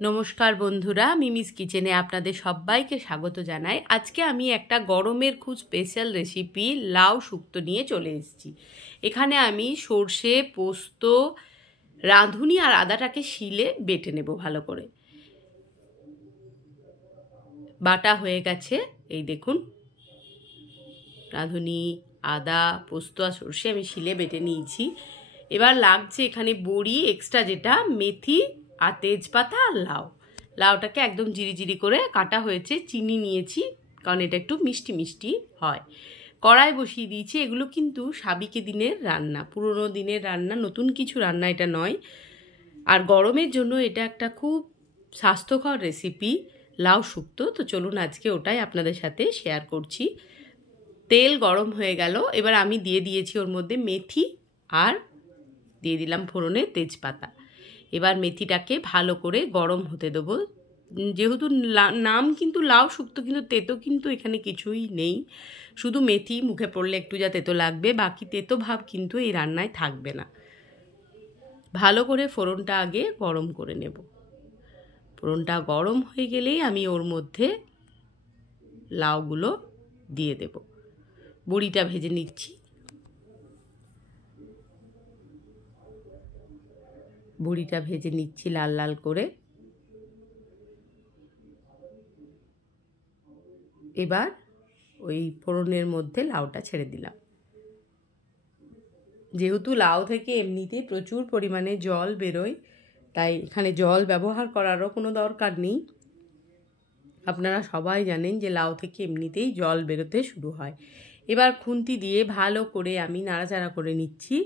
নমস্কার বন্ধুরা, মিমিস কিচেনে আপনাদের সবাইকে স্বাগত জানাই। আজকে আমি একটা গরমের খুব স্পেশাল রেসিপি লাউ শুক্তো নিয়ে চলে এসেছি। এখানে আমি সর্ষে, পোস্ত, রাঁধুনি আর আদাটাকে শিলে বেটে নেব ভালো করে। বাটা হয়ে গেছে, এই দেখুন, রাঁধুনি, আদা, পোস্ত আর সর্ষে আমি শিলে বেটে নিয়েছি। এবার লাগছে এখানে বড়ি, এক্সট্রা যেটা, মেথি আর তেজপাতা আর লাউ। লাউটাকে একদম জিরি করে কাটা হয়েছে, চিনি নিয়েছি কারণ এটা একটু মিষ্টি মিষ্টি হয়। কড়াই বসিয়ে দিয়েছি। এগুলো কিন্তু সাবিকে দিনের রান্না, পুরনো দিনের রান্না, নতুন কিছু রান্না এটা নয়। আর গরমের জন্য এটা একটা খুব স্বাস্থ্যকর রেসিপি, লাউ শুক্তো। তো চলুন আজকে ওটাই আপনাদের সাথে শেয়ার করছি। তেল গরম হয়ে গেল, এবার আমি দিয়ে দিয়েছি ওর মধ্যে মেথি আর দিয়ে দিলাম ফোড়নে তেজপাতা। এবার মেথিটাকে ভালো করে গরম হতে দেবো। যেহেতু নাম কিন্তু লাউ শুক্তো, কিন্তু তেতো কিন্তু এখানে কিছুই নেই, শুধু মেথি মুখে পড়লে একটু যা তেতো লাগবে, বাকি তেতো ভাব কিন্তু এই রান্নায় থাকবে না। ভালো করে ফোড়নটা আগে গরম করে নেব। ফোড়নটা গরম হয়ে গেলেই আমি ওর মধ্যে লাউগুলো দিয়ে দেব। বড়িটা ভেজে নিচ্ছি। বড়িটা ভেজে নিচ্ছি লাল লাল করে। এবার ওই ফোড়নের মধ্যে লাউটা ছেড়ে দিলাম। যেহেতু লাউ থেকে এমনিতেই প্রচুর পরিমাণে জল বেরোয়, তাই এখানে জল ব্যবহার করারও কোনো দরকার নেই। আপনারা সবাই জানেন যে লাউ থেকে এমনিতেই জল বেরোতে শুরু হয়। এবার খুন্তি দিয়ে ভালো করে আমি নাড়াচাড়া করে নিচ্ছি।